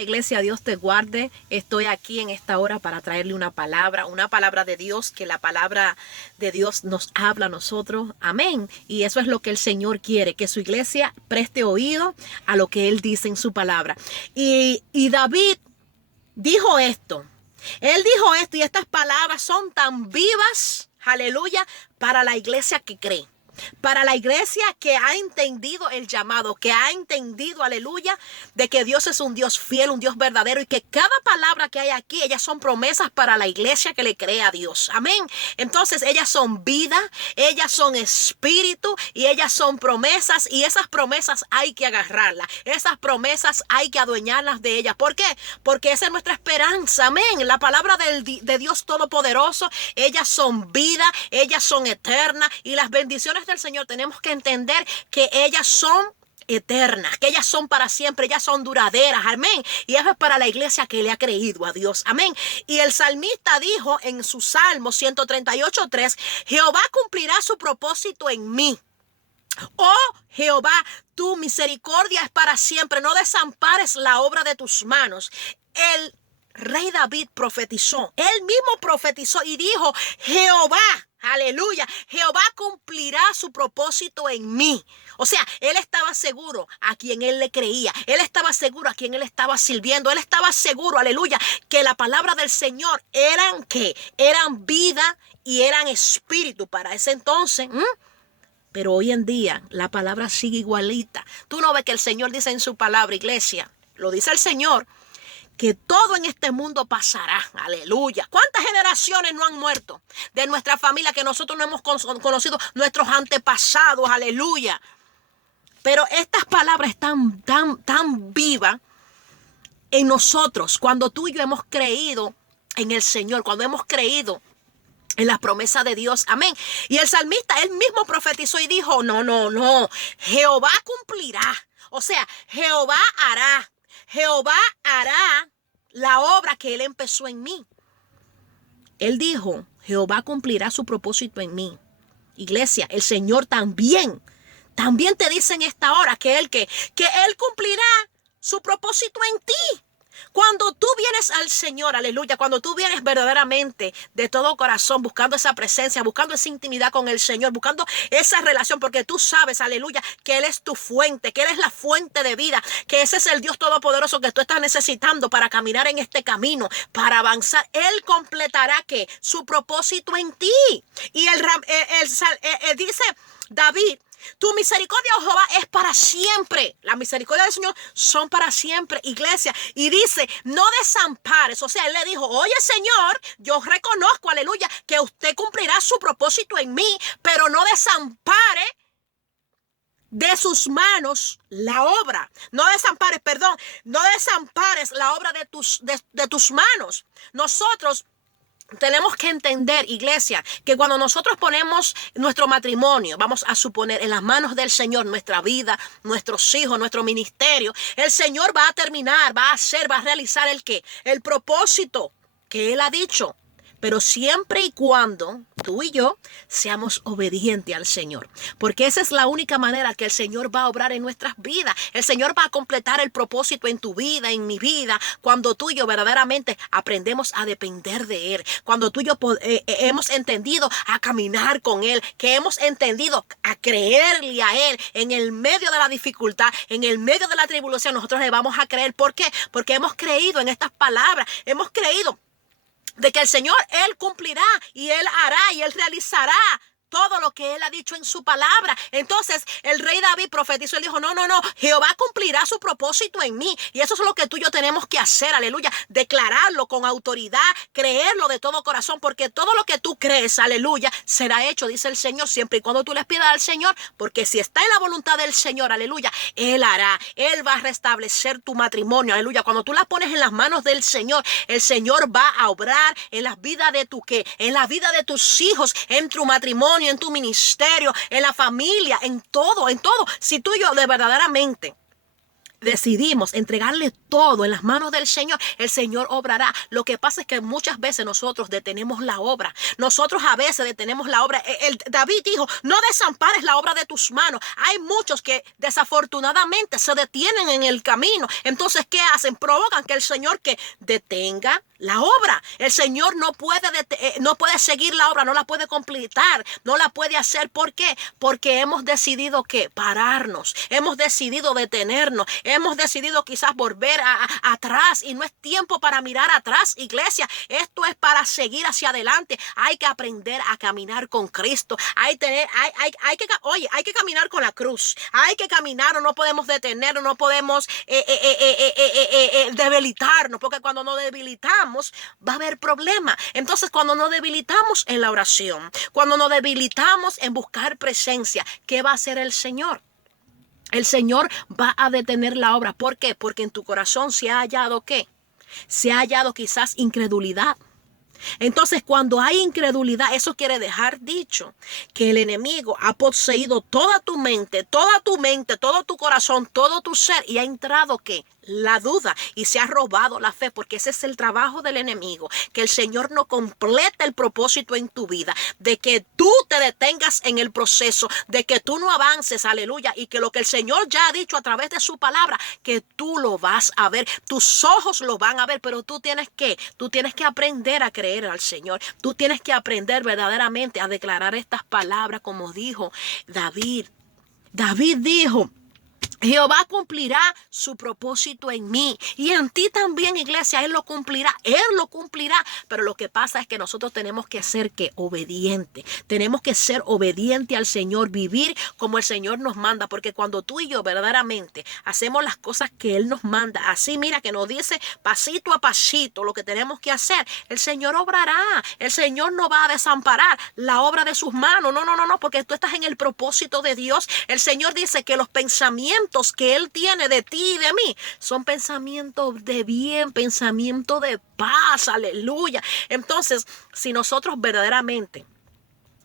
Iglesia, Dios te guarde. Estoy aquí en esta hora para traerle una palabra de Dios, que la palabra de Dios nos habla a nosotros. Amén. Y eso es lo que el Señor quiere, que su iglesia preste oído a lo que Él dice en su palabra. Y David dijo esto. Él dijo esto y estas palabras son tan vivas, aleluya, para la iglesia que cree. Para la iglesia que ha entendido el llamado, que ha entendido, aleluya, de que Dios es un Dios fiel, un Dios verdadero y que cada palabra que hay aquí, ellas son promesas para la iglesia que le cree a Dios. Amén. Entonces ellas son vida, ellas son espíritu y ellas son promesas y esas promesas hay que agarrarlas. Esas promesas hay que adueñarlas de ellas. ¿Por qué? Porque esa es nuestra esperanza. Amén. La palabra de Dios Todopoderoso, ellas son vida, ellas son eternas y las bendiciones del Señor tenemos que entender que ellas son eternas, que ellas son para siempre, ellas son duraderas, amén. Y eso es para la iglesia que le ha creído a Dios, amén. Y el salmista dijo en su Salmo 138:3, Jehová cumplirá su propósito en mí. Oh Jehová, tu misericordia es para siempre, no desampares la obra de tus manos. El rey David profetizó, él mismo profetizó y dijo, Jehová, aleluya, Jehová cumplirá su propósito en mí. O sea, él estaba seguro a quien él le creía. Él estaba seguro a quien él estaba sirviendo. Él estaba seguro, aleluya, que la palabra del Señor eran ¿qué? Eran vida y eran espíritu para ese entonces. Pero hoy en día la palabra sigue igualita. Tú no ves que el Señor dice en su palabra, iglesia, lo dice el Señor, que todo en este mundo pasará. Aleluya. ¿Cuántas generaciones no han muerto de nuestra familia que nosotros no hemos conocido? Nuestros antepasados. Aleluya. Pero estas palabras están tan vivas en nosotros cuando tú y yo hemos creído en el Señor, cuando hemos creído en las promesas de Dios. Amén. Y el salmista, él mismo profetizó y dijo, no. Jehová cumplirá. O sea, Jehová hará la obra que él empezó en mí. Él dijo, Jehová cumplirá su propósito en mí. Iglesia, el Señor también te dice en esta hora que él cumplirá su propósito en ti. Cuando tú vienes al Señor, aleluya, cuando tú vienes verdaderamente de todo corazón, buscando esa presencia, buscando esa intimidad con el Señor, buscando esa relación, porque tú sabes, aleluya, que Él es tu fuente, que Él es la fuente de vida, que ese es el Dios Todopoderoso que tú estás necesitando para caminar en este camino, para avanzar. Él completará ¿qué? Su propósito en ti. Y dice David, tu misericordia, oh Jehová, es para siempre. La misericordia del Señor son para siempre, iglesia. Y dice, no desampares. O sea, él le dijo, oye Señor, yo reconozco, aleluya, que usted cumplirá su propósito en mí, pero no desampare de sus manos la obra. No desampares la obra de tus manos. Nosotros tenemos que entender, iglesia, que cuando nosotros ponemos nuestro matrimonio, vamos a suponer, en las manos del Señor, nuestra vida, nuestros hijos, nuestro ministerio, el Señor va a realizar el propósito que Él ha dicho. Pero siempre y cuando tú y yo seamos obedientes al Señor. Porque esa es la única manera que el Señor va a obrar en nuestras vidas. El Señor va a completar el propósito en tu vida, en mi vida, cuando tú y yo verdaderamente aprendemos a depender de Él. Cuando tú y yo hemos entendido a caminar con Él, que hemos entendido a creerle a Él en el medio de la dificultad, en el medio de la tribulación, nosotros le vamos a creer. ¿Por qué? Porque hemos creído en estas palabras, hemos creído de que el Señor, Él cumplirá y Él hará y Él realizará todo lo que Él ha dicho en su palabra. Entonces el rey David profetizó, él dijo, no, Jehová cumplirá su propósito en mí. Y eso es lo que tú y yo tenemos que hacer, aleluya, declararlo con autoridad, creerlo de todo corazón, porque todo lo que tú crees, aleluya, será hecho, dice el Señor, siempre y cuando tú les pidas al Señor, porque si está en la voluntad del Señor, aleluya, Él hará, Él va a restablecer tu matrimonio, aleluya. Cuando tú las pones en las manos del Señor, el Señor va a obrar en la vida de en la vida de tus hijos, en tu matrimonio, en tu ministerio, en la familia, en todo. Si tú y yo de verdaderamente decidimos entregarle todo en las manos del Señor, el Señor obrará. Lo que pasa es que muchas veces nosotros detenemos la obra. Nosotros a veces detenemos la obra. David dijo, no desampares la obra de tus manos. Hay muchos que desafortunadamente se detienen en el camino. Entonces, ¿qué hacen? Provocan que el Señor que detenga la obra. El Señor no puede seguir la obra, no la puede completar, no la puede hacer. ¿Por qué? Porque hemos decidido que pararnos, hemos decidido detenernos, hemos decidido quizás volver atrás, y no es tiempo para mirar atrás, iglesia. Esto es para seguir hacia adelante. Hay que aprender a caminar con Cristo. Hay que caminar con la cruz. Hay que caminar, no podemos detenernos, no podemos debilitarnos, porque cuando nos debilitamos va a haber problema. Entonces, cuando nos debilitamos en la oración, cuando nos debilitamos en buscar presencia, ¿qué va a hacer el Señor? El Señor va a detener la obra. ¿Por qué? Porque en tu corazón se ha hallado ¿qué? Se ha hallado quizás incredulidad. Entonces, cuando hay incredulidad, eso quiere dejar dicho que el enemigo ha poseído toda tu mente, todo tu corazón, todo tu ser, y ha entrado ¿qué? La duda, y se ha robado la fe, porque ese es el trabajo del enemigo, que el Señor no complete el propósito en tu vida, de que tú te detengas en el proceso, de que tú no avances, aleluya, y que lo que el Señor ya ha dicho a través de su palabra, que tú lo vas a ver, tus ojos lo van a ver, pero tú tienes que aprender a creer al Señor. Tú tienes que aprender verdaderamente a declarar estas palabras como dijo David. David dijo, Jehová cumplirá su propósito en mí y en ti también, iglesia. Él lo cumplirá, pero lo que pasa es que nosotros tenemos que ser obedientes. Tenemos que ser obedientes al Señor, vivir como el Señor nos manda, porque cuando tú y yo verdaderamente hacemos las cosas que Él nos manda, así mira que nos dice pasito a pasito lo que tenemos que hacer, el Señor obrará. El Señor no va a desamparar la obra de sus manos, no, porque tú estás en el propósito de Dios. El Señor dice que los pensamientos que Él tiene de ti y de mí son pensamientos de bien, pensamientos de paz, aleluya. Entonces, si nosotros verdaderamente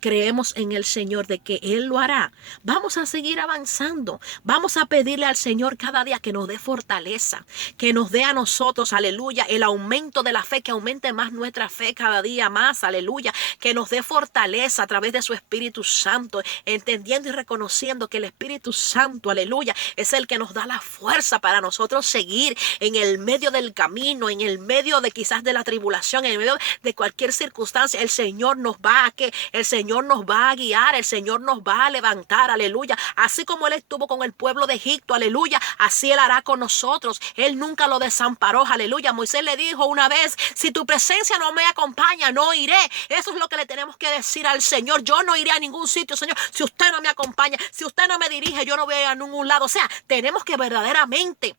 creemos en el Señor de que Él lo hará, vamos a seguir avanzando. Vamos a pedirle al Señor cada día que nos dé fortaleza, que nos dé a nosotros, aleluya, el aumento de la fe, que aumente más nuestra fe cada día más, aleluya, que nos dé fortaleza a través de su Espíritu Santo, entendiendo y reconociendo que el Espíritu Santo, aleluya, es el que nos da la fuerza para nosotros seguir en el medio del camino, en el medio de quizás de la tribulación, en el medio de cualquier circunstancia. El Señor nos va a guiar, el Señor nos va a levantar, aleluya. Así como Él estuvo con el pueblo de Egipto, aleluya, así Él hará con nosotros. Él nunca lo desamparó, aleluya. Moisés le dijo una vez, si tu presencia no me acompaña, no iré. Eso es lo que le tenemos que decir al Señor. Yo no iré a ningún sitio, Señor, si usted no me acompaña, si usted no me dirige, yo no voy a ningún lado. O sea, tenemos que verdaderamente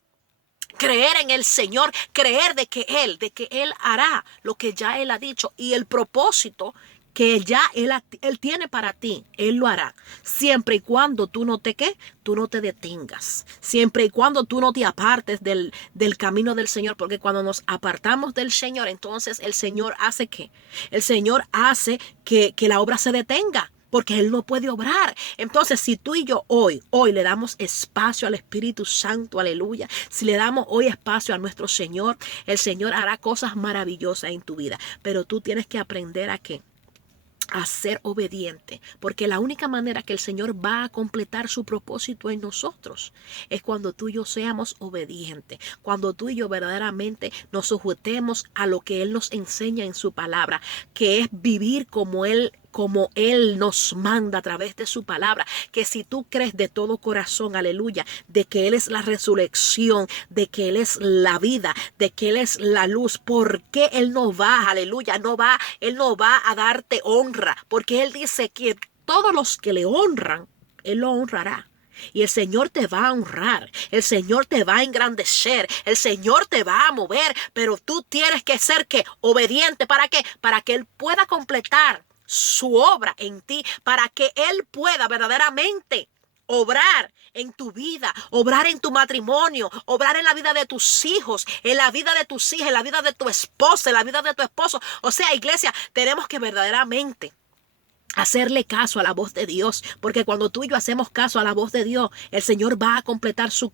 creer en el Señor, creer de que Él hará lo que ya Él ha dicho, y el propósito que ya Él tiene para ti, Él lo hará. Siempre y cuando tú no te detengas. Siempre y cuando tú no te apartes del camino del Señor. Porque cuando nos apartamos del Señor, entonces el Señor hace ¿qué? El Señor hace que la obra se detenga, porque Él no puede obrar. Entonces, si tú y yo hoy le damos espacio al Espíritu Santo, aleluya, si le damos hoy espacio a nuestro Señor, el Señor hará cosas maravillosas en tu vida. Pero tú tienes que aprender a ser obediente, porque la única manera que el Señor va a completar su propósito en nosotros es cuando tú y yo seamos obedientes, cuando tú y yo verdaderamente nos sujetemos a lo que Él nos enseña en su palabra, que es vivir como Él nos manda a través de su palabra. Que si tú crees de todo corazón, aleluya, de que Él es la resurrección, de que Él es la vida, de que Él es la luz, ¿por qué Él no va, aleluya, Él no va a darte honra? Porque Él dice que todos los que le honran, Él lo honrará. Y el Señor te va a honrar, el Señor te va a engrandecer, el Señor te va a mover, pero tú tienes que ser obediente. ¿Para qué? Para que Él pueda completar su obra en ti, para que Él pueda verdaderamente obrar en tu vida, obrar en tu matrimonio, obrar en la vida de tus hijos, en la vida de tus hijas, en la vida de tu esposa, en la vida de tu esposo. O sea, iglesia, tenemos que verdaderamente hacerle caso a la voz de Dios, porque cuando tú y yo hacemos caso a la voz de Dios, el Señor va a completar su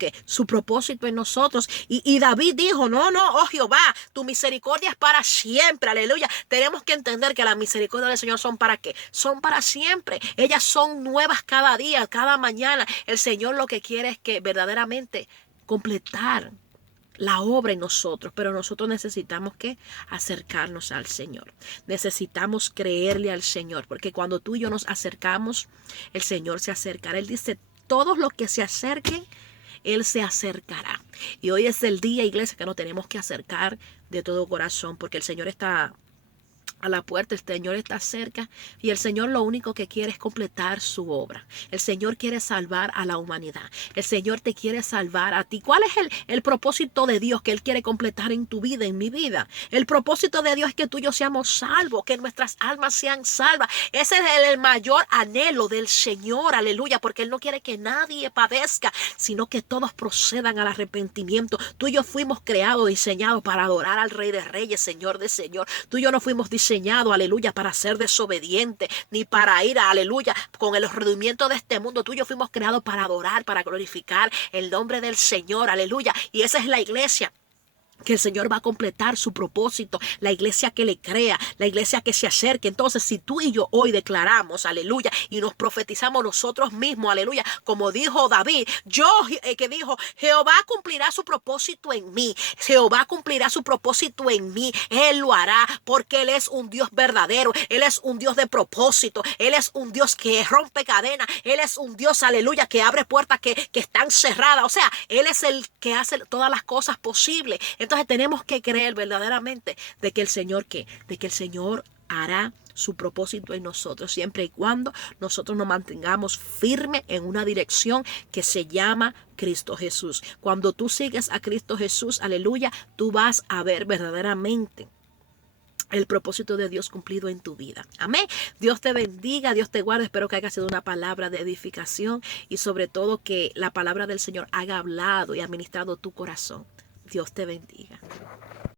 propósito en nosotros. Y David dijo, no, oh Jehová, tu misericordia es para siempre, aleluya. Tenemos que entender que las misericordias del Señor son para qué, son para siempre. Ellas son nuevas cada día, cada mañana. El Señor lo que quiere es que verdaderamente completar la obra en nosotros, pero nosotros necesitamos que acercarnos al Señor. Necesitamos creerle al Señor, porque cuando tú y yo nos acercamos, el Señor se acercará. Él dice, todos los que se acerquen, Él se acercará. Y hoy es el día, iglesia, que nos tenemos que acercar de todo corazón, porque el Señor está a la puerta, el Señor está cerca y el Señor lo único que quiere es completar su obra. El Señor quiere salvar a la humanidad. El Señor te quiere salvar a ti. ¿Cuál es el propósito de Dios que Él quiere completar en tu vida, en mi vida? El propósito de Dios es que tú y yo seamos salvos, que nuestras almas sean salvas. Ese es el mayor anhelo del Señor, aleluya, porque Él no quiere que nadie padezca, sino que todos procedan al arrepentimiento. Tú y yo fuimos creados, diseñados para adorar al Rey de Reyes, Señor de Señor. Tú y yo no fuimos diseñado, aleluya, para ser desobediente, ni para ir, aleluya, con el rendimiento de este mundo. Tú y yo fuimos creados para adorar, para glorificar el nombre del Señor, aleluya. Y esa es la iglesia que el Señor va a completar su propósito, la iglesia que le crea, la iglesia que se acerque. Entonces, si tú y yo hoy declaramos, aleluya, y nos profetizamos nosotros mismos, aleluya, como dijo David, que dijo, Jehová cumplirá su propósito en mí, Jehová cumplirá su propósito en mí, Él lo hará, porque Él es un Dios verdadero, Él es un Dios de propósito, Él es un Dios que rompe cadenas, Él es un Dios, aleluya, que abre puertas que están cerradas. O sea, Él es el que hace todas las cosas posibles. Entonces tenemos que creer verdaderamente de que el Señor, de que el Señor hará su propósito en nosotros, siempre y cuando nosotros nos mantengamos firmes en una dirección que se llama Cristo Jesús. Cuando tú sigues a Cristo Jesús, aleluya, tú vas a ver verdaderamente el propósito de Dios cumplido en tu vida. Amén. Dios te bendiga, Dios te guarde. Espero que haya sido una palabra de edificación y sobre todo que la palabra del Señor haya hablado y administrado tu corazón. Dios te bendiga.